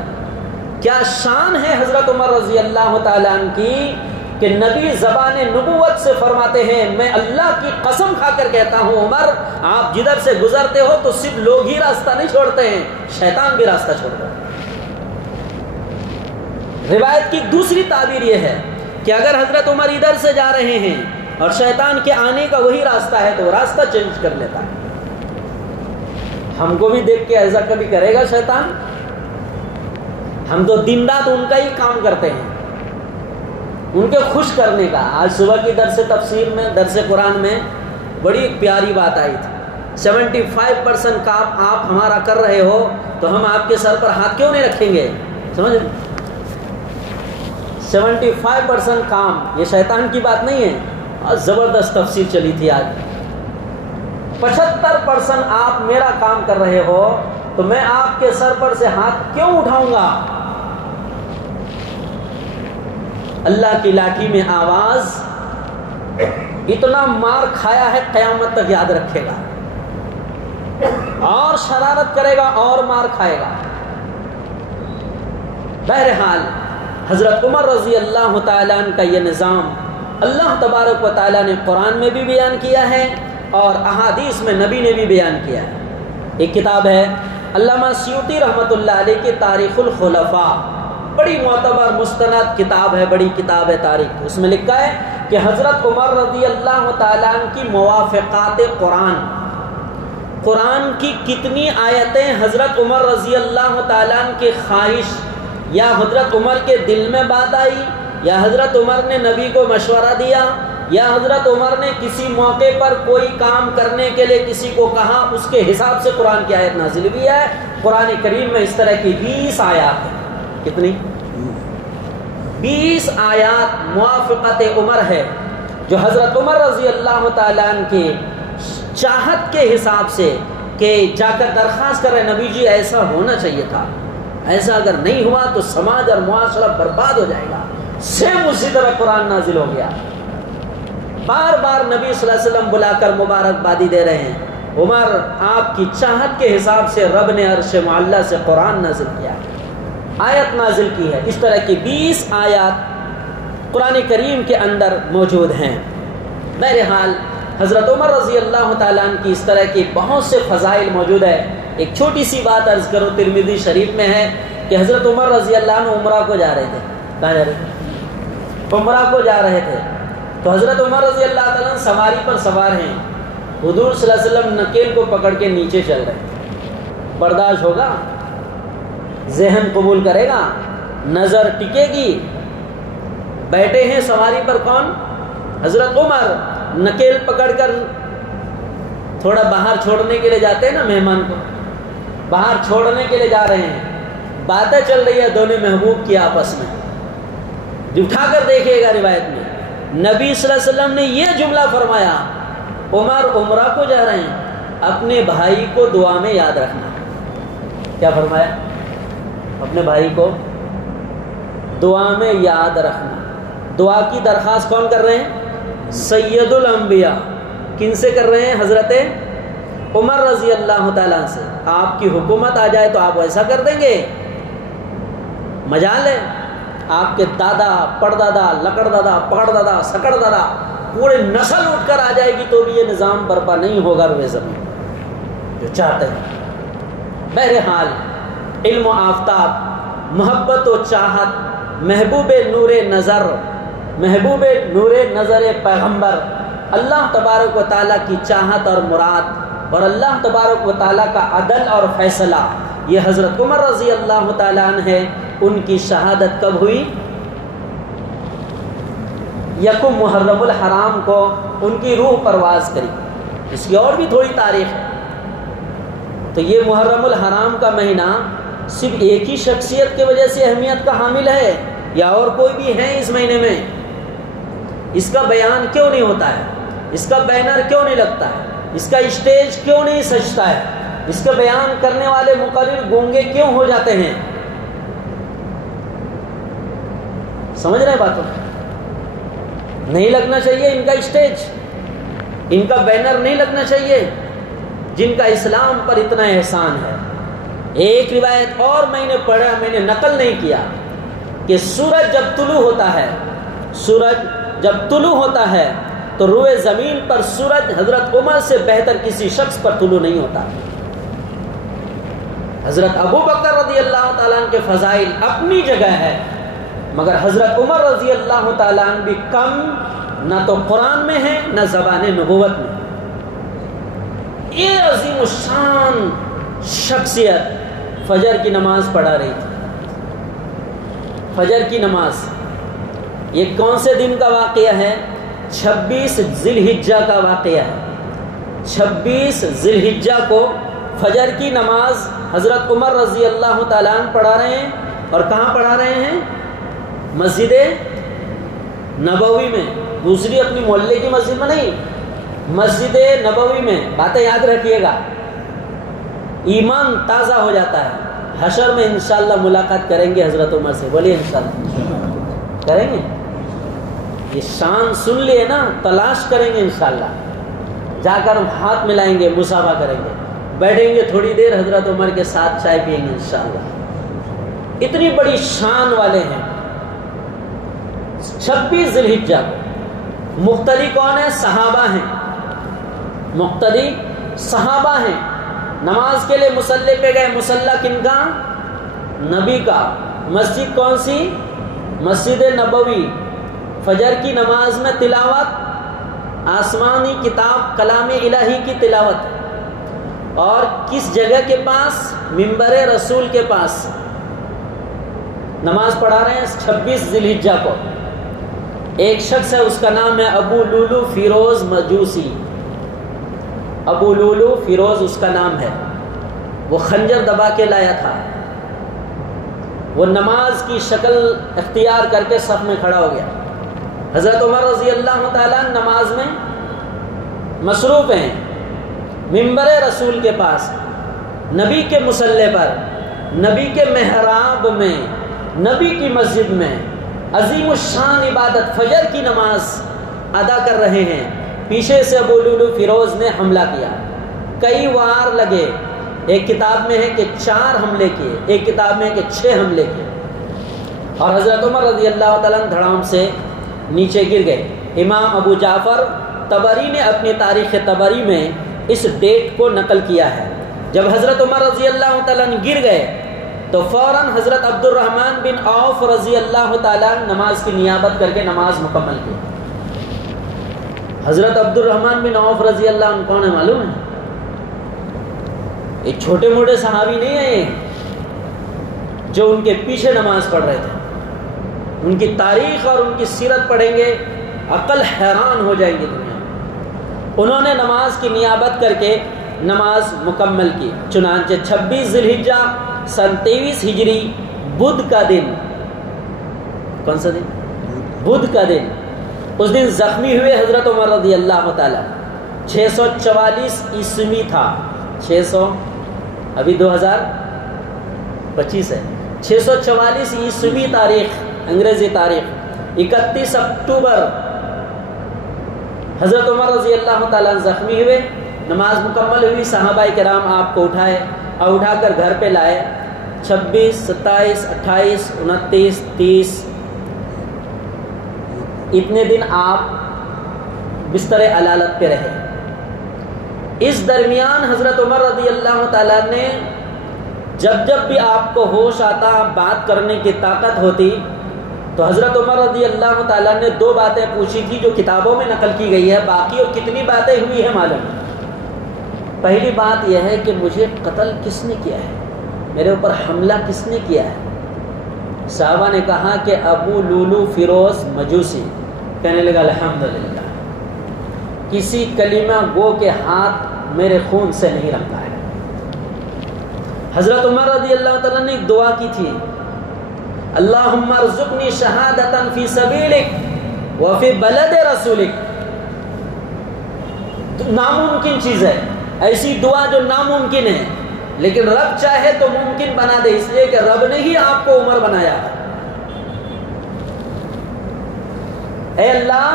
کیا شان ہے حضرت عمر رضی اللہ تعالیٰ عنہ کی کہ نبی زبان نبوت سے فرماتے ہیں میں اللہ کی قسم کھا کر کہتا ہوں عمر, آپ جدھر سے گزرتے ہو تو صرف لوگ ہی راستہ نہیں چھوڑتے ہیں, شیطان بھی راستہ چھوڑتا ہے. روایت کی دوسری تعبیر یہ ہے کہ اگر حضرت عمر ادھر سے جا رہے ہیں اور شیطان کے آنے کا وہی راستہ ہے تو راستہ چینج کر لیتا ہے. ہم کو بھی دیکھ کے ایسا کبھی کرے گا شیطان؟ ہم تو دن رات ان کا ہی کام کرتے ہیں, ان کے خوش کرنے کا. آج صبح کی درس تفسیر میں, درس قرآن میں بڑی ایک پیاری بات آئی تھی. 75% کام آپ ہمارا کر رہے ہو تو ہم آپ کے سر پر ہاتھ کیوں نہیں رکھیں گے؟ سمجھ 75% کام, یہ شیطان کی بات نہیں ہے. اور زبردست تفسیر چلی تھی آج. 75% آپ میرا کام کر رہے ہو تو میں آپ کے سر پر سے ہاتھ کیوں اٹھاؤں گا؟ اللہ کی لاٹھی میں آواز, اتنا مار کھایا ہے قیامت تک یاد رکھے گا, اور شرارت کرے گا اور مار کھائے گا. بہرحال حضرت عمر رضی اللہ تعالیٰ عنہ کا یہ نظام اللہ تبارک و تعالیٰ نے قرآن میں بھی بیان کیا ہے, اور احادیث میں نبی نے بھی بیان کیا ہے۔ ایک کتاب ہے علامہ سیوطی رحمۃ اللہ علیہ کی تاریخ الخلفاء، بڑی معتبر مستند کتاب ہے، بڑی کتاب ہے تاریخ۔ اس میں لکھا ہے کہ حضرت عمر رضی اللہ تعالیٰ عنہ کی موافقات قرآن کی کتنی آیتیں حضرت عمر رضی اللہ تعالیٰ عنہ کی خواہش یا حضرت عمر کے دل میں بات آئی، یا حضرت عمر نے نبی کو مشورہ دیا، یا حضرت عمر نے کسی موقع پر کوئی کام کرنے کے لیے کسی کو کہا، اس کے حساب سے قرآن کی آیت نازل ہوئی ہے۔ قرآن کریم میں اس طرح کی 20 آیات ہیں۔ کتنی؟ 20 آیات موافقت عمر ہے، جو حضرت عمر رضی اللہ تعالیٰ عنہ کی چاہت کے حساب سے کہ جا کر درخواست کر رہے نبی جی ایسا ہونا چاہیے تھا، ایسا اگر نہیں ہوا تو سماج اور معاشرہ برباد ہو جائے گا، سیم اسی طرح قرآن نازل ہو گیا۔ بار بار نبی صلی اللہ علیہ وسلم بلا کر مبارکبادی دے رہے ہیں، عمر آپ کی چاہت کے حساب سے رب نے عرش معلیٰ سے قرآن نازل کیا، آیت نازل کی ہے۔ اس طرح کی 20 آیات قرآن کریم کے اندر موجود ہیں۔ بہرحال حضرت عمر رضی اللہ تعالیٰ عنہ کی اس طرح کی بہت سے فضائل موجود ہے۔ ایک چھوٹی سی بات عرض کرو، ترمذی شریف میں ہے کہ حضرت عمر رضی اللہ عنہ عمرہ کو جا رہے تھے۔ کہاں جا رہے تھے؟ عمرہ کو جا رہے تھے، تو حضرت عمر رضی اللہ تعالیٰ عنہ سواری پر سوار ہیں، حضور صلی اللہ علیہ وسلم نکیل کو پکڑ کے نیچے چل رہے ہیں۔ برداشت ہوگا؟ ذہن قبول کرے گا؟ نظر ٹکے گی؟ بیٹھے ہیں سواری پر کون؟ حضرت عمر، نکیل پکڑ کر تھوڑا باہر چھوڑنے کے لیے جاتے ہیں نا مہمان کو، باہر چھوڑنے کے لیے جا رہے ہیں، باتیں چل رہی ہے دونوں محبوب کی آپس میں۔ اٹھا کر دیکھیے گا روایت میں نبی صلی اللہ علیہ وسلم نے یہ جملہ فرمایا، عمر عمرہ کو جا رہے ہیں، اپنے بھائی کو دعا میں یاد رکھنا۔ کیا فرمایا؟ اپنے بھائی کو دعا میں یاد رکھنا۔ دعا کی درخواست کون کر رہے ہیں؟ سید الانبیاء۔ کن سے کر رہے ہیں؟ حضرت عمر رضی اللہ تعالیٰ سے۔ آپ کی حکومت آ جائے تو آپ ایسا کر دیں گے؟ مجال ہے، آپ کے دادا، پڑدادا، لکڑ دادا، پکڑ دادا، سکڑ دادا، پورے نسل اٹھ کر آ جائے گی تو بھی یہ نظام برپا نہیں ہوگا روئے زمین جو چاہتے ہیں۔ بہرحال علم و آفتاب، محبت و چاہت، محبوب نور نظر، محبوب نور نظر پیغمبر، اللہ تبارک و تعالیٰ کی چاہت اور مراد، اور اللہ تبارک و تعالیٰ کا عدل اور فیصلہ، یہ حضرت عمر رضی اللہ تعالیٰ عنہ ہے۔ ان کی شہادت کب ہوئی؟ یکم محرم الحرام کو ان کی روح پرواز کری۔ اس کی اور بھی تھوڑی تاریخ ہے۔ تو یہ محرم الحرام کا مہینہ صرف ایک ہی شخصیت کی وجہ سے اہمیت کا حامل ہے یا اور کوئی بھی ہے اس مہینے میں؟ اس کا بیان کیوں نہیں ہوتا ہے؟ اس کا بینر کیوں نہیں لگتا ہے؟ اس کا اسٹیج کیوں نہیں سجتا ہے؟ اس کا بیان کرنے والے مقرر گونگے کیوں ہو جاتے ہیں؟ سمجھ رہے باتوں؟ نہیں لگنا چاہیے ان کا اسٹیج، ان کا بینر نہیں لگنا چاہیے، جن کا اسلام پر اتنا احسان ہے۔ ایک روایت اور میں نے پڑھا، میں نے نقل نہیں کیا، کہ سورج جب طلوع ہوتا ہے، سورج جب طلوع ہوتا ہے تو روئے زمین پر سورج حضرت عمر سے بہتر کسی شخص پر طلوع نہیں ہوتا۔ حضرت ابو بکر رضی اللہ تعالیٰ عنہ کے فضائل اپنی جگہ ہے، مگر حضرت عمر رضی اللہ تعالیٰ عنہ بھی کم نہ تو قرآن میں ہے نہ زبان نبوت میں۔ یہ عظیم الشان شخصیت فجر کی نماز پڑھا رہی تھی۔ فجر کی نماز یہ کون سے دن کا واقعہ ہے؟ 26 ذی الحجہ کا واقعہ ہے۔ 26 ذی الحجہ کو فجر کی نماز حضرت عمر رضی اللہ تعالیٰ عنہ پڑھا رہے ہیں، اور کہاں پڑھا رہے ہیں؟ مسجد نبوی میں، دوسری اپنی محلے کی مسجد میں نہیں، مسجد نبوی میں۔ باتیں یاد رکھیے گا، ایمان تازہ ہو جاتا ہے۔ حشر میں انشاءاللہ ملاقات کریں گے حضرت عمر سے، بولیے انشاءاللہ کریں گے۔ یہ شان سن لیے نا، تلاش کریں گے انشاءاللہ، جا کر ہاتھ ملائیں گے، مصافحہ کریں گے، بیٹھیں گے تھوڑی دیر حضرت عمر کے ساتھ، چائے پئیں گے انشاءاللہ۔ اتنی بڑی شان والے ہیں۔ 26 ذی الحجہ کو مختلف کون ہیں؟ صحابہ ہیں۔ مقتدی صحابہ ہیں. نماز کے لیے مصلی پہ گئے. مصلی کن کا؟ نبی کا. مسجد کون سی؟ مسجد نبوی. فجر کی نماز میں تلاوت آسمانی کتاب کلام الہی کی تلاوت. اور کس جگہ کے پاس؟ منبر رسول کے پاس نماز پڑھا رہے ہیں 26 ذی الحجہ کو. ایک شخص ہے، اس کا نام ہے ابو لولو فیروز مجوسی. ابو لولو فیروز اس کا نام ہے. وہ خنجر دبا کے لایا تھا. وہ نماز کی شکل اختیار کر کے صف میں کھڑا ہو گیا. حضرت عمر رضی اللہ تعالیٰ نماز میں مصروف ہیں. منبر رسول کے پاس، نبی کے مصلی پر، نبی کے محراب میں، نبی کی مسجد میں عظیم الشان عبادت فجر کی نماز ادا کر رہے ہیں. پیچھے سے ابو لولو فیروز نے حملہ کیا. کئی وار لگے. ایک کتاب میں ہے کہ 4 حملے کیے، ایک کتاب میں ہے کہ 6 حملے کیے. اور حضرت عمر رضی اللہ تعالیٰ دھڑام سے نیچے گر گئے. امام ابو جعفر طبری نے اپنی تاریخ طبری میں اس ڈیٹ کو نقل کیا ہے. جب حضرت عمر رضی اللہ تعالیٰ گر گئے تو فوراً حضرت عبد الرحمن بن عوف رضی اللہ تعالیٰ نماز کی نیابت کر کے نماز مکمل کی. حضرت عبد الرحمن بن عوف رضی اللہ عنہ کون ہے معلوم ہے؟ ایک چھوٹے موٹے صحابی نہیں ہیں جو ان کے پیچھے نماز پڑھ رہے تھے. ان کی تاریخ اور ان کی سیرت پڑھیں گے عقل حیران ہو جائیں گے دنیا میں. انہوں نے نماز کی نیابت کر کے نماز مکمل کی. چنانچہ 26 ذی الحجہ سن 23 ہجری بدھ کا دن. کون سا دن؟ بدھ کا دن. اس دن زخمی ہوئے حضرت عمر رضی اللہ تعالی. 644 عیسوی تھا. 600 ابھی 2025 ہے. 644 عیسوی تاریخ انگریزی تاریخ 31 اکتوبر حضرت عمر رضی اللہ تعالیٰ زخمی ہوئے. نماز مکمل ہوئی. صحابہ کرام آپ کو اٹھائے اور اٹھا کر گھر پہ لائے. 26 27 28 29 30 اتنے دن آپ بستر علالت پہ رہے. اس درمیان حضرت عمر رضی اللہ تعالیٰ نے جب بھی آپ کو ہوش آتا، بات کرنے کی طاقت ہوتی، تو حضرت عمر رضی اللہ تعالیٰ نے 2 باتیں پوچھی تھی جو کتابوں میں نقل کی گئی ہے. باقی اور کتنی باتیں ہوئی ہیں معلوم. پہلی بات یہ ہے کہ مجھے قتل کس نے کیا ہے، میرے اوپر حملہ کس نے کیا ہے. صحابہ نے کہا کہ ابو لولو فیروز مجوسی. کہنے لگا الحمدللہ، کسی کلمہ گو کے ہاتھ میرے خون سے نہیں رنگا ہے. حضرت عمر رضی اللہ تعالیٰ نے ایک دعا کی تھی، اللہم ارزقنی شہادتا فی سبیلک وفی بلد رسولک. ناممکن چیز ہے، ایسی دعا جو ناممکن ہے، لیکن رب چاہے تو ممکن بنا دے، اس لیے کہ رب نے ہی آپ کو عمر بنایا. اے اللہ،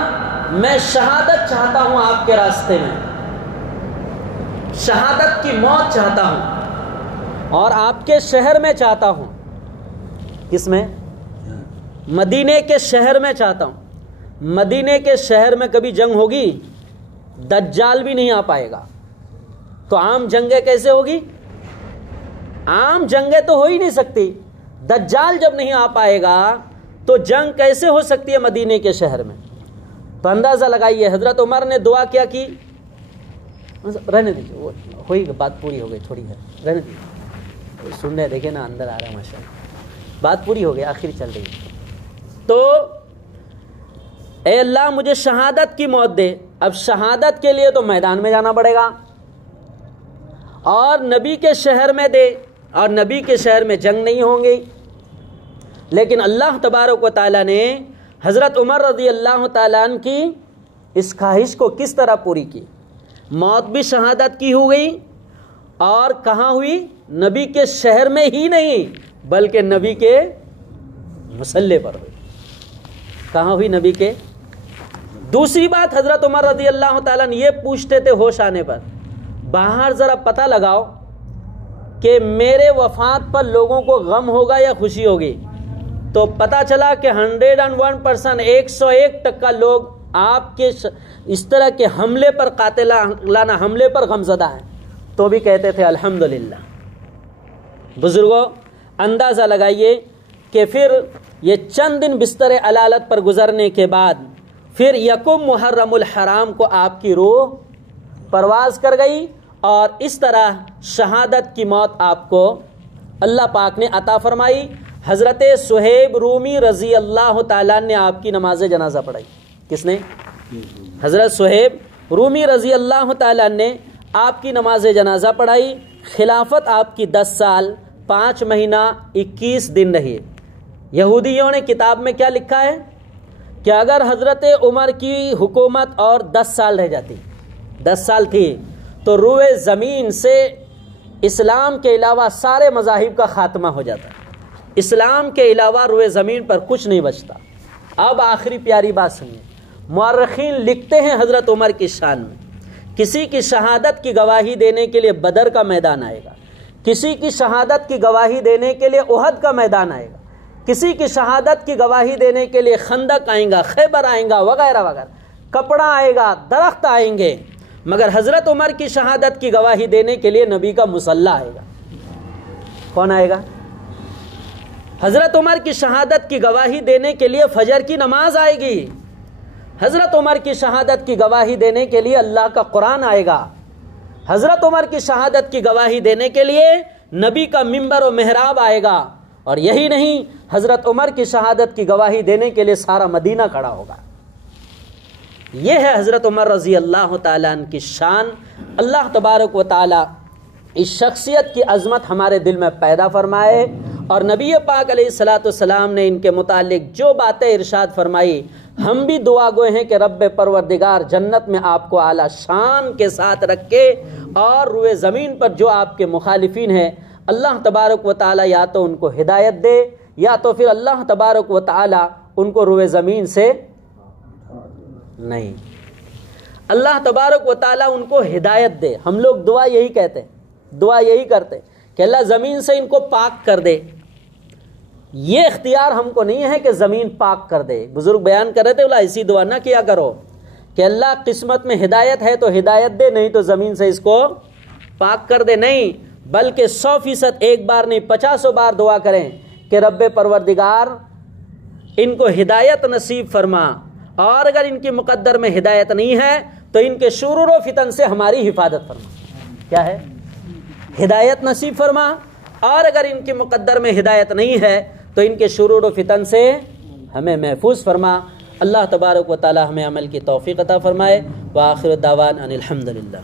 میں شہادت چاہتا ہوں آپ کے راستے میں، شہادت کی موت چاہتا ہوں، اور آپ کے شہر میں چاہتا ہوں. کس میں؟ مدینے کے شہر میں چاہتا ہوں. مدینے کے شہر میں کبھی جنگ ہوگی؟ دجال بھی نہیں آ پائے گا. تو عام جنگیں کیسے ہوگی؟ عام جنگیں تو ہو ہی نہیں سکتی. دجال جب نہیں آ پائے گا تو جنگ کیسے ہو سکتی ہے مدینے کے شہر میں؟ تو اندازہ لگائیے. حضرت عمر نے دعا کیا کی؟ رہنے دیجیے، ہوئی بات پوری ہو گئی، تھوڑی ہے، رہنے دیجیے. سن رہے دیکھیں نا، اندر آ رہا ہے ماشاء اللہ. بات پوری ہو گئی، آخر چل رہی ہے. تو اے اللہ مجھے شہادت کی موت دے. اب شہادت کے لیے تو میدان میں جانا پڑے گا، اور نبی کے شہر میں دے، اور نبی کے شہر میں جنگ نہیں ہوں گی. لیکن اللہ تبارک و تعالیٰ نے حضرت عمر رضی اللہ تعالیٰ عنہ کی اس خواہش کو کس طرح پوری کی؟ موت بھی شہادت کی ہو گئی، اور کہاں ہوئی؟ نبی کے شہر میں ہی نہیں بلکہ نبی کے مصلی پر ہوئی. کہاں ہوئی؟ نبی کے. دوسری بات، حضرت عمر رضی اللہ تعالیٰ نے یہ پوچھتے تھے ہوش آنے پر، باہر ذرا پتہ لگاؤ کہ میرے وفات پر لوگوں کو غم ہوگا یا خوشی ہوگی. تو پتہ چلا کہ 101% 101% لوگ آپ کے اس طرح کے حملے پر قاتلانہ حملے پر غمزدہ ہیں تو بھی کہتے تھے الحمدللہ۔ بزرگوں اندازہ لگائیے کہ پھر یہ چند دن بستر علالت پر گزرنے کے بعد پھر یکم محرم الحرام کو آپ کی روح پرواز کر گئی اور اس طرح شہادت کی موت آپ کو اللہ پاک نے عطا فرمائی۔ حضرت صہیب رومی رضی اللہ تعالیٰ نے آپ کی نماز جنازہ پڑھائی۔ کس نے؟ حضرت صہیب رومی رضی اللہ تعالیٰ نے آپ کی نماز جنازہ پڑھائی۔ خلافت آپ کی 10 سال 5 مہینہ 21 دن رہی۔ یہودیوں نے کتاب میں کیا لکھا ہے کہ اگر حضرت عمر کی حکومت اور 10 سال رہ جاتی، 10 سال تھی، تو روئے زمین سے اسلام کے علاوہ سارے مذاہب کا خاتمہ ہو جاتا۔ اسلام کے علاوہ روئے زمین پر کچھ نہیں بچتا۔ اب آخری پیاری بات سنیے، مورخین لکھتے ہیں حضرت عمر کی شان میں کسی کی شہادت کی گواہی دینے کے لیے بدر کا میدان آئے گا، کسی کی شہادت کی گواہی دینے کے لیے احد کا میدان آئے گا، کسی کی شہادت کی گواہی دینے کے لیے خندق آئیں گا، خیبر آئیں گا، وغیرہ وغیرہ، کپڑا آئے گا، درخت آئیں گے، مگر حضرت عمر کی شہادت کی گواہی دینے کے لیے نبی کا مصلی آئے گا۔ کون آئے گا؟ حضرت عمر کی شہادت کی گواہی دینے کے لیے فجر کی نماز آئے گی، حضرت عمر کی شہادت کی گواہی دینے کے لیے اللہ کا قرآن آئے گا، حضرت عمر کی شہادت کی گواہی دینے کے لیے نبی کا منبر و محراب آئے گا، اور یہی نہیں، حضرت عمر کی شہادت کی گواہی دینے کے لیے سارا مدینہ کھڑا ہوگا۔ یہ ہے حضرت عمر رضی اللہ تعالیٰ عنہ کی شان۔ اللہ تبارک و تعالیٰ اس شخصیت کی عظمت ہمارے دل میں پیدا فرمائے، اور نبی پاک علیہ الصلاۃ والسلام نے ان کے متعلق جو باتیں ارشاد فرمائی، ہم بھی دعا گوئے ہیں کہ رب پروردگار جنت میں آپ کو اعلیٰ شان کے ساتھ رکھے، اور روئے زمین پر جو آپ کے مخالفین ہیں اللہ تبارک و تعالیٰ یا تو ان کو ہدایت دے، یا تو پھر اللہ تبارک و تعالیٰ ان کو روئے زمین سے نہیں، اللہ تبارک و تعالیٰ ان کو ہدایت دے۔ ہم لوگ دعا یہی کہتے ہیں، دعا یہی کرتے ہیں کہ اللہ زمین سے ان کو پاک کر دے۔ یہ اختیار ہم کو نہیں ہے کہ زمین پاک کر دے۔ بزرگ بیان کر رہے تھے، بولا ایسی دعا نہ کیا کرو کہ اللہ قسمت میں ہدایت ہے تو ہدایت دے، نہیں تو زمین سے اس کو پاک کر دے، نہیں، بلکہ 100% ایک بار نہیں 50 بار دعا کریں کہ رب پروردگار ان کو ہدایت نصیب فرما، اور اگر ان کی مقدر میں ہدایت نہیں ہے تو ان کے شرور و فتن سے ہماری حفاظت فرما۔ کیا ہے؟ ہدایت نصیب فرما، اور اگر ان کی مقدر میں ہدایت نہیں ہے تو ان کے شرور و فتن سے ہمیں محفوظ فرما۔ اللہ تبارک و تعالی ہمیں عمل کی توفیق عطا فرمائے۔ وآخر دعوانا ان الحمدللہ۔